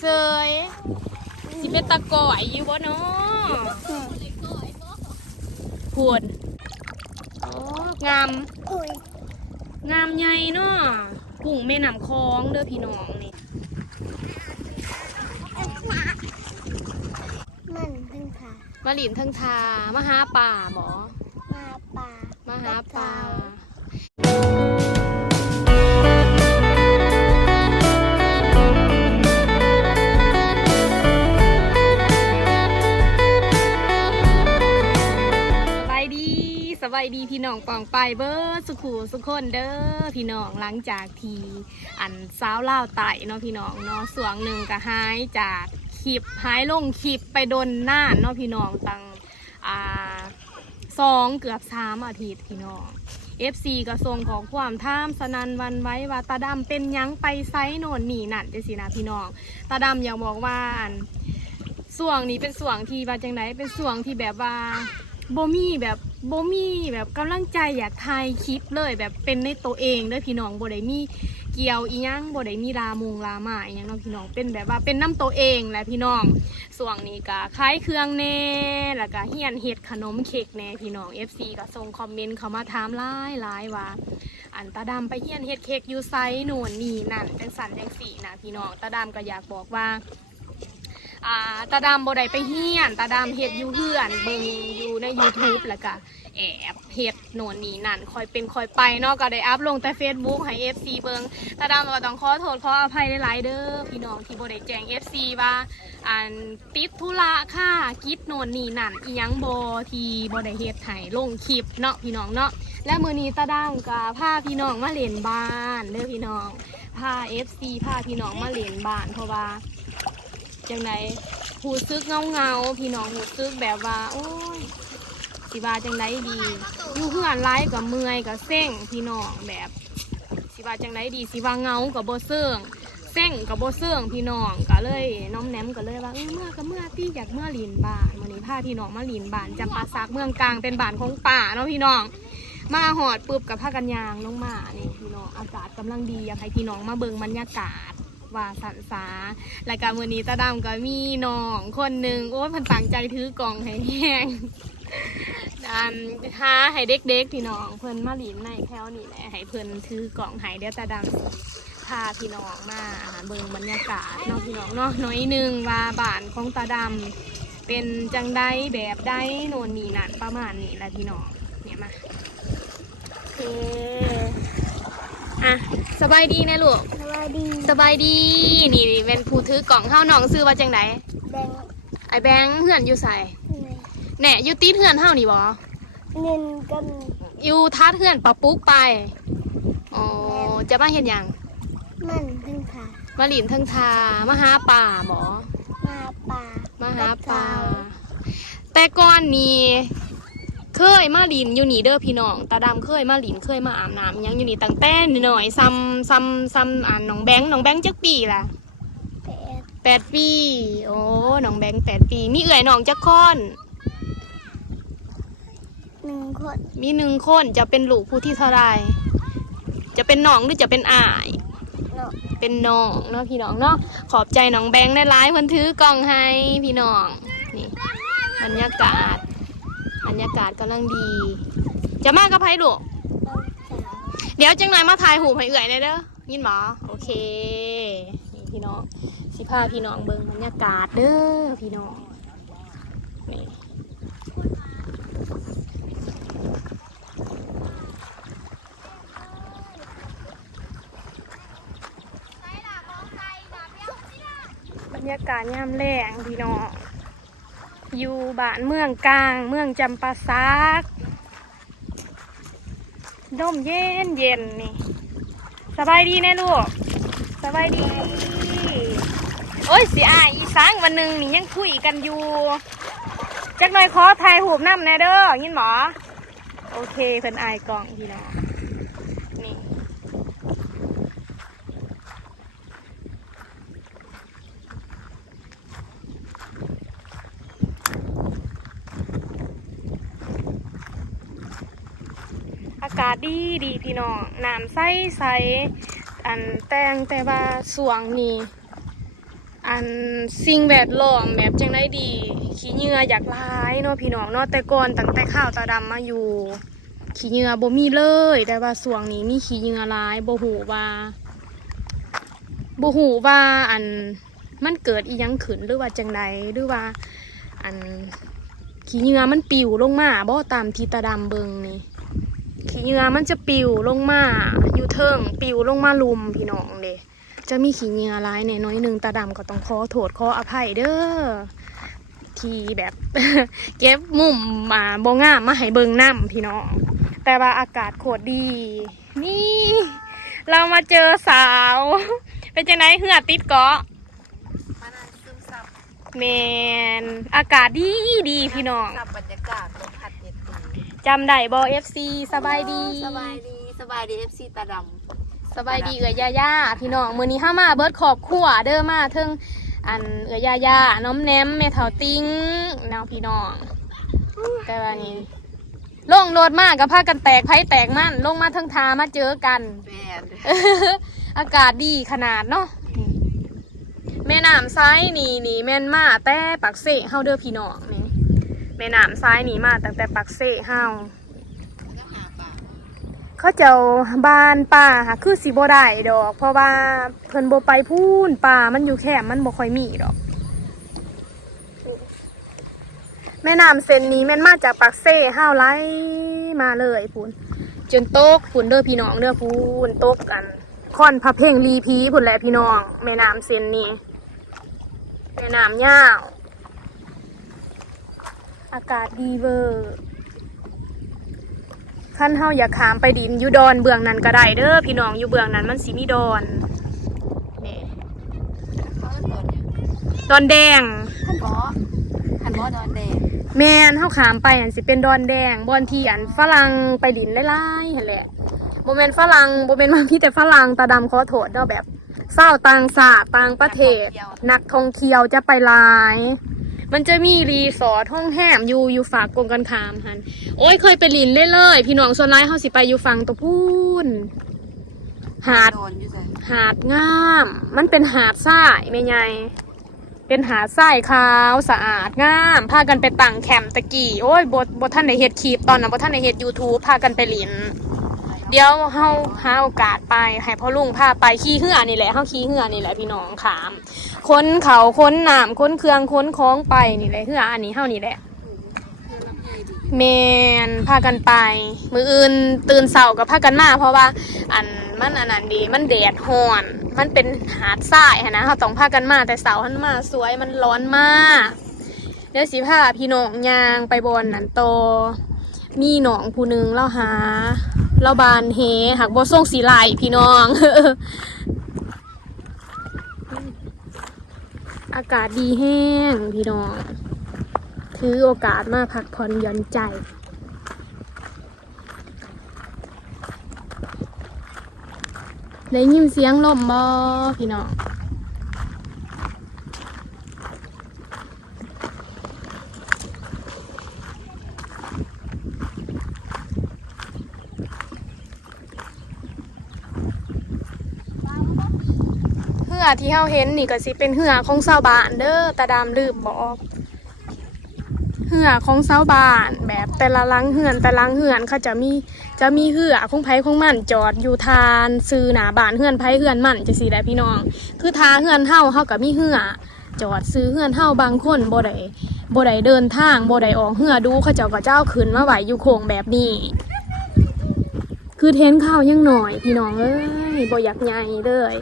เซยสิเป็นตะก่อยอยู่บ่เนาะพวนโอ้งามอุ้ยงามใหญ่เนาะกุ้งแม่น้ำคลองเด้อพี่น้องนี่มันเพิ่งผ่ามาหลินเทั้งทามาหาป่าบ่มาป่ามามาหาป่า สบายดีพี่น้องปองไปเบิร์สุขูสุขคนเด้อพี่น้องหลังจากที่อันสาวเล่าไต่เนาะพี่น้องเนาะสวงหนึ่งก็หายจากคลิปหายลงคลิปไปโดนหน้าเนาะพี่น้องตั้งอ่าสองเกือบสามอาทิตย์พี่น้อง FC กระทรวงของความท่ามสนันวันไว้ว่าตาดำเป็นยังไปไซโน่นนี่นั่นจังสินะพี่น้องตาดำอยากบอกว่าอันส่วงนี้เป็นส่วงที่ว่าจังไดเป็นส่วงที่แบบว่า โบมี่แบบโบมี่แบบกำลังใจอยากถ่ายคลิปเลยแบบเป็นในตัวเองเด้วยพี่น้องโบได้มีเกี่ยวอีหยังโบได้มีลามงลามาอีหยังเนาะพี่น้องเป็นแบบว่าเป็นน้ำตัวเองแหละพี่น้องส่วงนี้ก็คล้ายเครื่องแน่แล้วก็เฮียนเฮ็ดขนมเค้กแน่พี่น้อง FC ก็ส่งคอมเมนต์เข้ามาถามหลายหลายว่าอันตาดำไปเฮียนเฮ็ดเค้กอยู่ไซโน่นนี่นั่นจังสันจังสีนะพี่น้องตาดำก็อยากบอกว่า อ่าตาดำบ่ได้ไปเฮียน ตาดำเฮ็ดอยู่เฮือนเบิ่งอยู่ใน YouTube แล้วก็แอบเฮ็ดโน่นนี่นั่นคอยเป็นคอยไปเนาะก็ได้อัพลงแต่ Facebook ให้ FC เบิงตาดำก็ต้องขอโทษขออภัยหลายๆเด้อพี่น้องที่บ่ได้แจ้ง FC ว่าอันติดธุระค่ะกิจโน่นนี่นั่นอีหยังบ่ที่บ่ได้เฮ็ดให้ลงคลิปเนาะพี่น้องเนาะและมื้อนี้ตาดำก็พาพี่น้องมาเล่นบ้านเด้อพี่น้องพา FC พาพี่น้องมาเล่นบ้านเพราะว่า จังไดหูซึกเงาเงาพี่น้องหูซึกแบบว่า โอ้ยสิว่าจังไดดีอยู่เฮือนไล่กับเมื่อยกับเส้งพี่น้องแบบสิว่าจังไดดีสิว่าเงากับโบเสื่องเส้งกับโบเสื่องพี่น้องก็เลยน้อมแนมก็เลยว่าเออเมื่อก็เมื่อที่อยากเมื่อหลินบานวันนี้พาพี่น้องมาหลินบานจำปาซักเมืองกลางเป็นบานของป่าเนาะพี่น้อง มาหอดปุ๊บกับผ้ากันยางลงมานี่พี่น้องอากาศกำลังดีอยากให้พี่น้องมาเบิ่งบรรยากาศ ว่าสันสา แล้วก็มือนี้ตาดำก็มีน้องคนหนึ่งโอ้ยพันตั้งใจถือกล่องให้แห้งอันหาให้เด็กๆพี่น้องเพิ่นมาหลินในแถวนี่แหละให้เพิ่นถือกล่องให้เดี๋ยวตาดำพาพี่น้องมาเบิ่งบรรยากาศเนาะพี่น้องเนาะน้อยหนึ่งว่าบ้านของตาดำเป็นจังได้แบบใดโน่นนี่นั่นประมาณนี้แหละพี่น้องเนี่ยมาโอเค อะสบายดีนะลูก สวัสดีสบายดี นี่เป็นผู้ถือกล่องข้าวหนองซื้อว่าจังไดแบงค์ไอแบงค์เหือนอยู่ใส่หนึ่งแหน่อยู่ตีดเหือนเฮานี่บ่เงินกันอยู่ทัดเหือนปะปุ๊กไปอ๋อจะมาเห็นยังมันเพิ่งผ่ามาหลินเทั้งทามาหาป่าบ่มาป่ามาหามาป่าแต่ก่อนนี้ เคยมาหลินอยู่นี่เด้อพี่น้อง ตาดำเคยมาหลินเคยมาอาบน้ำอิหยังอยู่นี่ตั้งแต่หน่อยๆซ้ำซ้ำซ้ำอ่านน้องแบงค์น้องแบงค์จักปีล่ะแปดแปดปี โอ้น้องแบงค์แปดปี มีเอื่อยน้องจักคนหนึ่งคนมีหนึ่งคนจะเป็นลูกผู้ที่เท่าไรจะเป็นน้องหรือจะเป็นอาย เนาะเป็นน้องเนาะพี่น้องเนาะขอบใจน้องแบงค์ได้ร้ายคนถือกล่องให้พี่น้องนี่บรรยากาศ บรรยากาศกำลังดี จะมากับไผลูกน้องเดี๋ยวจังหน่อยมาถ่ายหูให้เอื่อยเลยเด้อยินหมอโอเคนี่พี่น้องสิพาพี่น้องเบิ่งบรรยากาศเด้อพี่น้องนี่บรรยากาศยามแรงพี่น้อง อยู่บ้านเมืองกลาง เมืองจำปาซักดมเย็นเย็นนี่ สบายดีแน่ลูก สบายดี โอ้ยสิอายอีสางวันหนึ่งนี่ยังคุยกันอยู่ จักหน่อยขอถ่ายหูปน้ำแน่เด้อยินหมอ โอเคเพิ่นอายกล่องพี่น้องนี่ อากาศดีดีพี่น้องน้ำใสใสอันแตงแต่ว่าสวงนี่อันสิ่งแวดล้อมแบบจังได้ดี ขี้เหงื่ออยากลายเนาะพี่น้องเนาะแต่ก่อนตั้งแต่ข้าวตาดำมาอยู่ ขี้เหงื่อบ่มีเลย แต่ว่าสวงนี้มีขี้เหงื่อลายบ่หูว่าบ่หูว่าอันมันเกิดอีหยังขึ้นหรือว่าจังใดหรือว่า อันขี้เหงื่อมันปิวลงมาบ่ตามที่ตาดำเบิงนี่ ขี้เหงื่อมันจะปิวลงมาอยู่เทิงปิวลงมาลุมพี่น้องเด้จะมีขี้เหงื่อหลายแหน่น้อยหนึงตาดำก็ต้องขอโทษขออภัยเด้อที่แบบเก็บมุมมาบ่งามมาให้เบิงน้ำพี่น้อง แต่ว่าอากาศโคตรดี นี่ เรามาเจอสาว เป็นจังไดเหือติดเกาะมานั่งซึมซับแมนอากาศดีดีพี่น้องซับบรรยากาศลมพัดเย็นดี จำได้บอเอฟซีสบายดีสบายดีสบายดีเอฟซีตาดสบายดีเอ๋ยย่าย่าพี่น้องมือนี้ห้ามาเบิร์ดขอบขั่วเด้อมาเทิงอันเอ๋ยย่าย่าน้อมแนมแม่เถาติ้งน้องพี่น้องแต่ว่านี้ลงโดดมากกับผ้ากันแตกไพ่แตกมั่นลงมาเทิงทามาเจอกันำแมนอากาศดีขนาดเนาะนี่แม่น้ำซ้ายนี่นี่แม่นมาแต่ปักเสเฮาเด้อพี่น้องนี่ แม่น้ำซ้ายนี่มาตั้งแต่ปักเสเฮาเขาเจ้าบานป่าหาคือสิบ่ได้ดอก เพราะว่าเพิ่นบ่ไปพูนป่ามันอยู่แคบมันบ่ค่อยมีดอก แม่น้ำเส้นนี้แม่นมาจากปักเซ่ห้าวไล่มาเลยพูนจนโต๊กพูนเด้อพี่น้องเด้อพูนโต๊กกันค่อนพระเพ่งรีพีพูนแหละพี่น้อง แม่น้ำเส้นนี้แม่น้ำยาว อากาศดีเวอร์ขั้นเฮาอยากขามไปดินอยู่ดอนเบื้องนั้นก็ได้เด้อพี่น้องอยู่เบื้องนั้นมันสีมีดอนนี่เขาเป็นตัวเนี่ยดอนแดงขันบอขันบอดอนแดง แมนเฮาขามไปอันสิเป็นดอนแดงบอนที่อันฝรั่งไปดินไล่ๆหั่นแหละโมเมนฝรั่งโมเมนมาพี่แต่ฝรั่งตาดำขอโทษเนาะแบบเศร้าวต่างชาติต่างประเทศ นักท่องเที่ยวจะไปหลาย มันจะมีรีสอร์ทห้องแหมอยู่อยู่ฝากกงกันขามหันโอ้ยเคยไปลินเลยเลย พี่น้องส่วนร้ายเฮาสิไปอยู่ฝั่งตัวพูนหาดหาดงาม มันเป็นหาดทรายไม่ไงเป็นหาดทรายขาวสะอาดงามพากันไปตั้งแคมป์ตะกี้โอ้ยบทบทท่านในเฮ็ดคลิปตอนนั้นบทท่านในเฮ็ดยูทูบพากันไปลิน เดี๋ยวเฮาหาโอกาสไปให้พ่อลุงพาไปขี่เหือนี่แหละเฮาขี่เหือนี่แหละพี่น้องขามค้นเขาค้นน้ำค้นเครื่องค้นคล้องไปนี่แหละเหืออันนี้เฮานี่แหละแมนพากันไป มืออื่นตื่นเสากับพากันมาเพราะว่าอันมันอันนั้นดีมันแดดฮ้อน มันเป็นหาดทรายนะเขาต้องพากันมาแต่เสาหันมาสวยมันร้อนมากเดี๋ยวสิพาพี่น้องยางไปบนนันโตมีหนองผู้หนึงเล่าหา เล่าบานเฮหักบ่ส่งสีไหลพี่น้อง อากาศดีแห้งพี่น้อง ถือโอกาสมาพักผ่อนหย่อนใจได้ยินเสียงลมบ่พี่น้อง อที่เฮาเห็นนี่ก็สิเป็นเหือของชาวบ้านเด้อตาดามลืมบอกเหือของชาวบ้านแบบแต่ละลังเหือนแต่ละหลังเหือนเขาจะมีจะมีเหือของไผของมันจอดอยู่ทานซื้อหนาบ้านเหือนไผเหือนมันจะสีได้พี่น้อง คือทาเหือนเฮาเฮากับมีเหือจอดซื้อเหือนเฮาบางคนบ่ได้บ่ได้เดินทางบ่ได้ออกเหือดูเขาเจ้าก็เจ้าขึ้นมาไหวอยู่โค้งแบบนี้ คือเทนข้าวยังหน่อยพี่น้องเอ้ยบ่อยากใหญ่เลย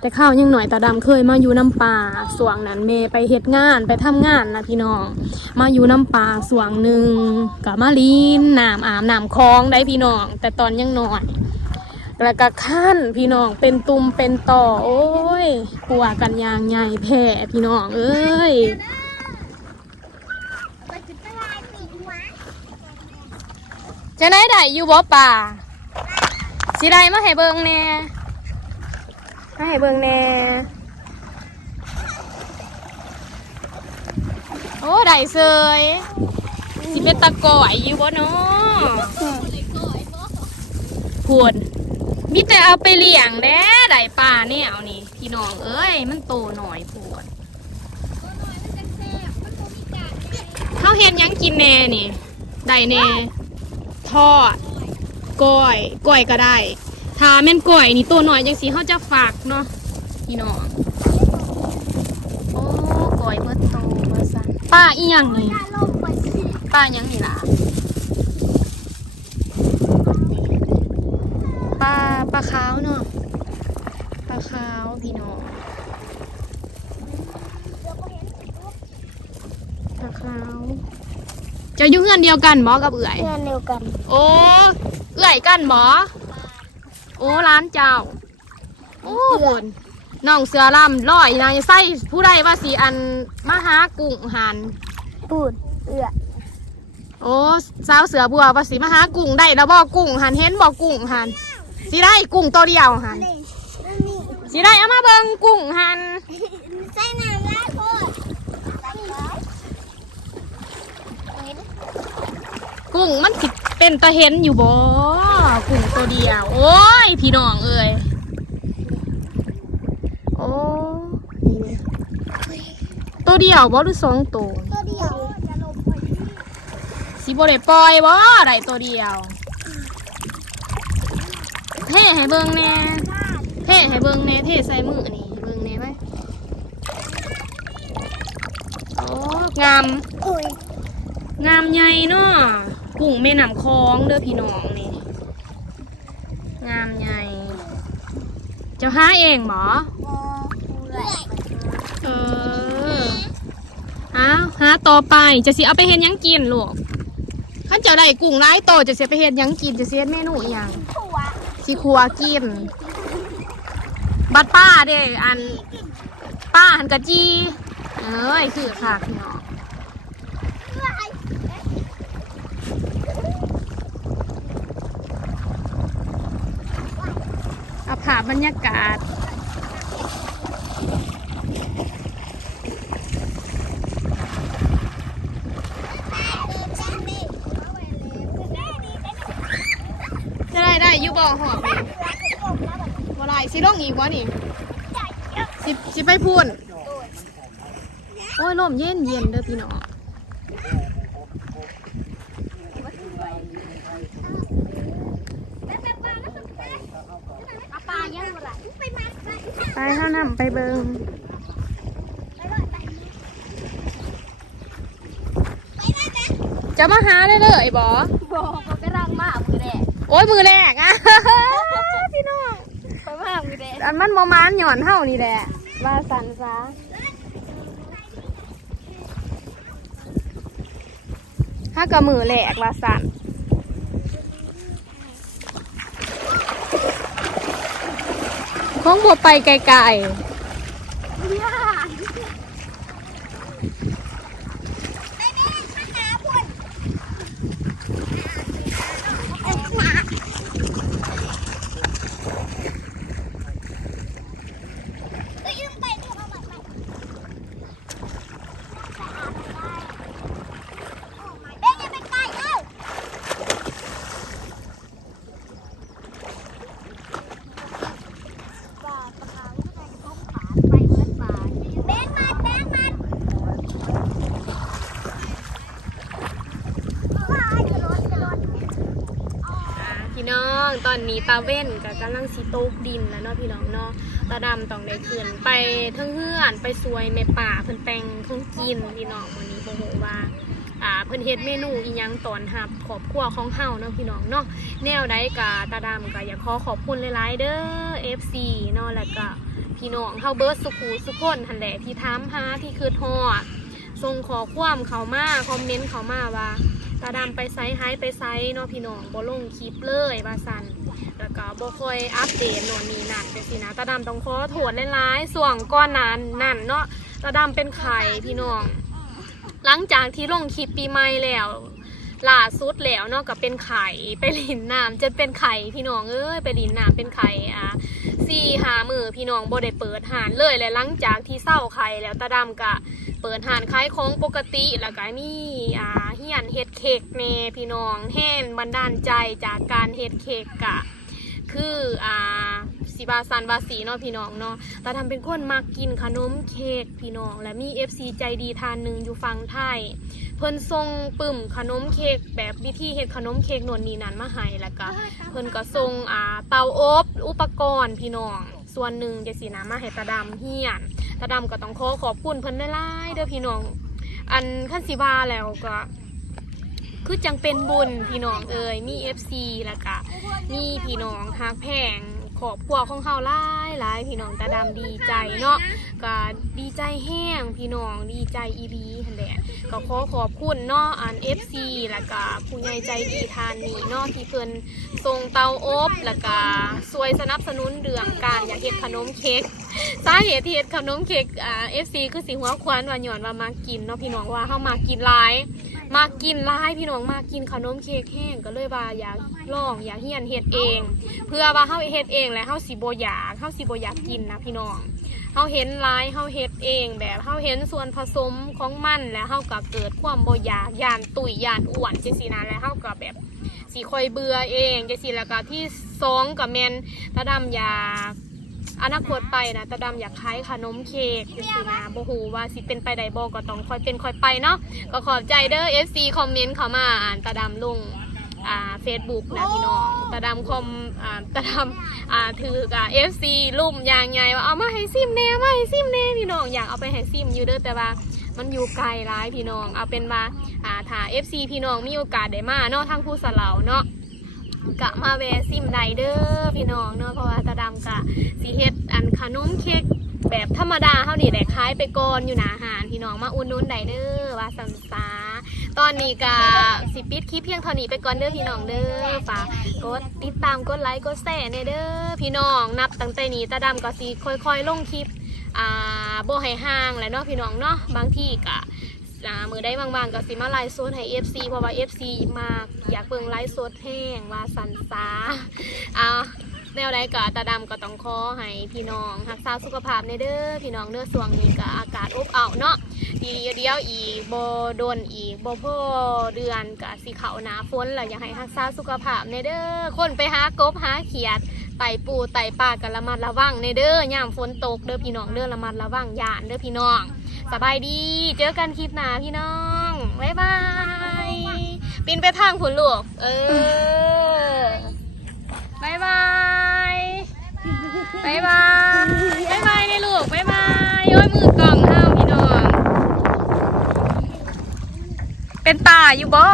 แต่ข้าวยังหน่อยตาดำเคยมาอยู่น้ำป่าสวงนั้นเมไปเฮ็ดงานไปทำงานนะพี่น้อง มาอยู่น้ำป่าสวงหนึ่งกับมาลีนน้ำอาบน้ำคลองได้พี่น้อง แต่ตอนยังหน้อยแล้วก็ขั้นพี่น้องเป็นตุ่มเป็นต่อ โอ้ยกลัวกันยางใหญ่แผ่พี่น้องเอ้ยจะได้ได้อยู่บ่ป่าสิได้มาให้เบิ่งแน่ ให้เบิ่งแน่โอ้ได้เซยสิเป็นตะกอยอยู่บ่เนาะพวดมิแต่เอาไปเลี้ยงแด้ได้ป่าเนี่ยเอานี่พี่น้องเอ้ย มันโตหน่อยพวดเขาเห็นยังกินแน่นี่ได้แน่ทอดก้อยก้อยก็ได้ ถ้าแม่นก้อยนี่ตัวหน่อยจังสีเขาจะฝากเนาะพี่น้องโอ้ก้อยเบิดโตเบิดสันป้าอีหยังนี่ถ้าลงไปสิป้าหยังนี่ล่ะปลาปลาขาวเนาะปลาขาวพี่น้องปลาขาวจะอยู่เฮือนเดียวกันบ่กับเอื่อยเพื่อนเดียวกัน โอ้เอื่อยกันบ่ โอ้ร้านเจ้า โอ้บนน้องเสือลำร้อยนายไส้ผู้ใดว่าสีอันมาหากุ้งหันปูดเอื้อโอ้สาวเสือบัวว่าสีมาหากุ้งได้แล้วบอกกุ้งหันเห็นบอกกุ้งหันสีได้กุ้งตัวเดียวหันนี่นี่สีได้เอามาเบิงกุ้งหันใส่น้ำลายโคตรใส่เลยกุ้งมันสิ เป็นตะเห็นอยู่บ่กุ้งตัวเดียว โอ้ย พี่น้องเอ้ยโอ้นี่ตัวเดียวบ่หรือสองตัวตัวเดียวจะลงไปที่สิบ่ได้ปล่อยบ่ได้ตัวเดียวเท่ให้เบิ่งแหน่เท่ให้เบิ่งแหน่เท่ใส่มือนี่ให้เบิ่งแหน่ไว้โอ้งามโอ้ยงามใหญ่เนาะ กุ้งแม่น้ำคลองเด้อพี่น้องนี่ งามใหญ่ เจ้าหาเองหมอเออเออหาหาต่อไปจะสิเอาไปเฮ็ดหยังกินลูกขันเจ้าได้กุ้งร้ายโตจะเสียไปเฮ็ดหยังกินจะเสียเมนูอหยังสิครัวกิน บัดป้าเด้อันป้าหันกะจีเอ้ยคือค่ะพี่น้อง เอื้อย เอาภาพบรรยากาศ จะได้ได้อยูบอหอบบ่ได้สิลงอีกวะนี่สิสิไปพูนโอ้ยลมเย็นเย็นเด้อพี่น้อง เอาปลาย่างหมดละไปมาไป ไปห้านำ ไปเบิงไปเลยไปจะมาหาได้เลยบอบอกเขาไปรังมากมือแดดโอ้ยมือแรกอะพี่น้องไปมากมือแดดอันมันมอมานหย่อนเท่านี่แหละ ว่าสันซะถ้ากับมือแหลกว่าสันคงบัวไปไกลๆ อนนี้ตาเว่นกับกำลังสิโตกดินแล้วเนาะพี่น้องเนาะตาดำต้องได้ขึ้นไปเทั้งเฮือนไปซวยในป่าเพิ่นแต่งของกินพี่น้องวันนี้โมโหว่าอ่าเพิ่นเฮ็ดเมนูอีหยังตอนหับครอบครัวของเฮาเนาะพี่น้องเนาะแนวใดกะตาดำก็อยากขอขอบคุณหลายๆเด้อ FC เนาะแล้วก็พี่น้องเฮาเบิร์ดสุขูสุขคนหันแหละที่ถามหาที่คือฮอดส่งขอความเขามาคอมเมนต์เขามาว่าตาดำไปไซส์ไฮไปไซส์เนาะพี่น้องบ่ลงคลิปเลยว่าซัน แล้วก็บ่ค่อยอัปเดตโน่นนี่นั่นจังซี่นะตาดำต้องขอโทษหลายๆส่วงก้อนนั้นนั่นเนาะตาดำเป็นไข่พี่น้อง หลังจากที่ลงคลิปปีใหม่แล้วล่าสุดแล้วเนาะก็เป็นไข่ไปลินน้ำจนเป็นไข่พี่น้องเอ้ยไปลินน้ำเป็นไข่อะสี่หามือพี่น้องบ่ได้เปิดหานเลยและหลังจากที่เศร้าไข่แล้วตาดำกะเปิดหานขายของปกติแล้วก็มีอ่าเฮียนเฮ็ดเค้กเนพี่น้องแห้นบันดาลใจจากการเฮ็ดเค้กกะ คืออ่าสิบาซันบาสีเนาะพี่น้องเนาะตาดำเป็นคนมักกินขนมเค้กพี่น้อง และมี FC ใจดีทานหนึ่งอยู่ฝั่งไทย เพิ่นส่งปึ่มขนมเค้กแบบวิธีเฮ็ดขนมเค้กนวลนี้นั้นมาให้แล้วก็เพิ่นก็ส่งอ่าเตาอบอุปกรณ์พี่น้อง ส่วนหนึ่งจะสีน้มาให้ตาดำเฮียนตาดำก็ต้องขอขอบคุณเพิ่นหลายๆเด้อพี่น้อง อันขั้นสิบาแล้วก็ คือจังเป็นบุญพี่น้องเอ่ยมี FC แล้วก็มีพี่น้องฮักแพงขอบครัวของเขาหลายหลายพี่น้องตาดำดีใจเนาะก็ดีใจแห้งพี่น้องดีใจอีรีหันแหละก็ขอขอบคุณเนาะอัน FC แล้วก็ผู้ใหญ่ใจดีทานนี่เนาะที่เพิ่นส่งเตาอบแล้วก็ช่วยสนับสนุนเรื่องการอยากเฮ็ดขนมเค้กสาเหตุที่เฮ็ดขนมเค้กอ่า FC คือสิหัวควันว่าหย่อนว่ามากินเนาะพี่น้องว่าเฮามากินหลาย มากินหลายพี่น้องมากินขนมเค้กแห้งก็เลยว่าอยากลองอยากเฮียนเฮ็ดเอง เพื่อว่าเฮาเฮ็ดเองและเฮาสิบ่อยากเฮาสิบ่อยากกินนะพี่น้องเฮาเห็นหลายเฮาเฮ็ดเองแบบเฮาเห็นส่วนผสมของมันแล้วเฮาก็เกิดความบ่อยากย่านตุยย่านอ้วนจังซี่นะแล้วเฮาก็แบบสิค่อยเบื่อเองจังซี่แล้วก็ที่สองก็แม่นตาดำอยาก อนาคตไปนะตาดำอยากขายขนมเค้กจังซี่นะบ่ฮู้ว่าสิเป็นไปได้บ่ก็ต้องค่อยเป็นค่อยไปเนาะก็ขอบใจเด้อ FC คอมเมนต์เข้ามาอ่านตาดำลงอ่าเฟซบุ๊กนะพี่น้องตาดำคอมอ่าตาดำอ่าถือกับ FC ลุ่มอย่างไงว่าเอามาให้ซิมแน่มาให้ซิมแน่พี่น้องอยากเอาไปให้ซิมอยู่เด้อแต่ว่ามันอยู่ไกลร้ายพี่น้อง เอาเป็นว่าอ่าถ้า FC พี่น้องมีโอกาสได้มาเนาะทางผู้สลาวเนาะ กะมาแวซิมไดเด้อพี่น้องเนาะเพราะว่าตาดำกะสีเฮ็ดอันขนมเค้กแบบธรรมดาเท่านี้แหละคล้ายไปก่อนอยู่หนาหารพี่น้องมาอุ่นนุ่นไดเด้อว่าสันสาตอนนี้ก็สิปิดคลิปเพียงเท่านี้ไปก่อนเด้อพี่น้องเด้อฝากกดติดตามกดไลค์กดแชร์ในเด้อพี่น้องนับตั้งแต่นี้ตาดำก็สิค่อยๆลงคลิปอ่าโบให้ห่างแหละเนาะพี่น้องเนาะบางที่ก็ อ่ามือได้บางๆก็สิมาไลฟ์สดให้ FC เพราะว่า FC มากอยากเบิ่งไลฟ์สดแห้งว่าสันสาอ่าแนวใดก็ตาดำก็ต้องขอให้พี่น้องรักษาสุขภาพในเด้อพี่น้องเด้อส่วงนี้ก็อากาศอบอ้าวเนาะดีเดียวอีกบ่โดนอีกบ่พอเดือนก็สิเข้าหน้าฝนแล้วอยากให้รักษาสุขภาพในเด้อคนไปหากบหาเขียดไต่ปูไต่ปลาก็ระมัดระวังในเด้อยามฝนตกเด้อพี่น้องเด้อระมัดระวังย่านเด้อพี่น้อง สบายดี เจอกันคลิปหน้าพี่น้อง บ๊ายบาย ปินไปทางผุนลูก เออบายบายบายบายบายบายในลูกบายบายย้อยมือกล่องห้าวพี่น้อง เป็นตาอยู่บ่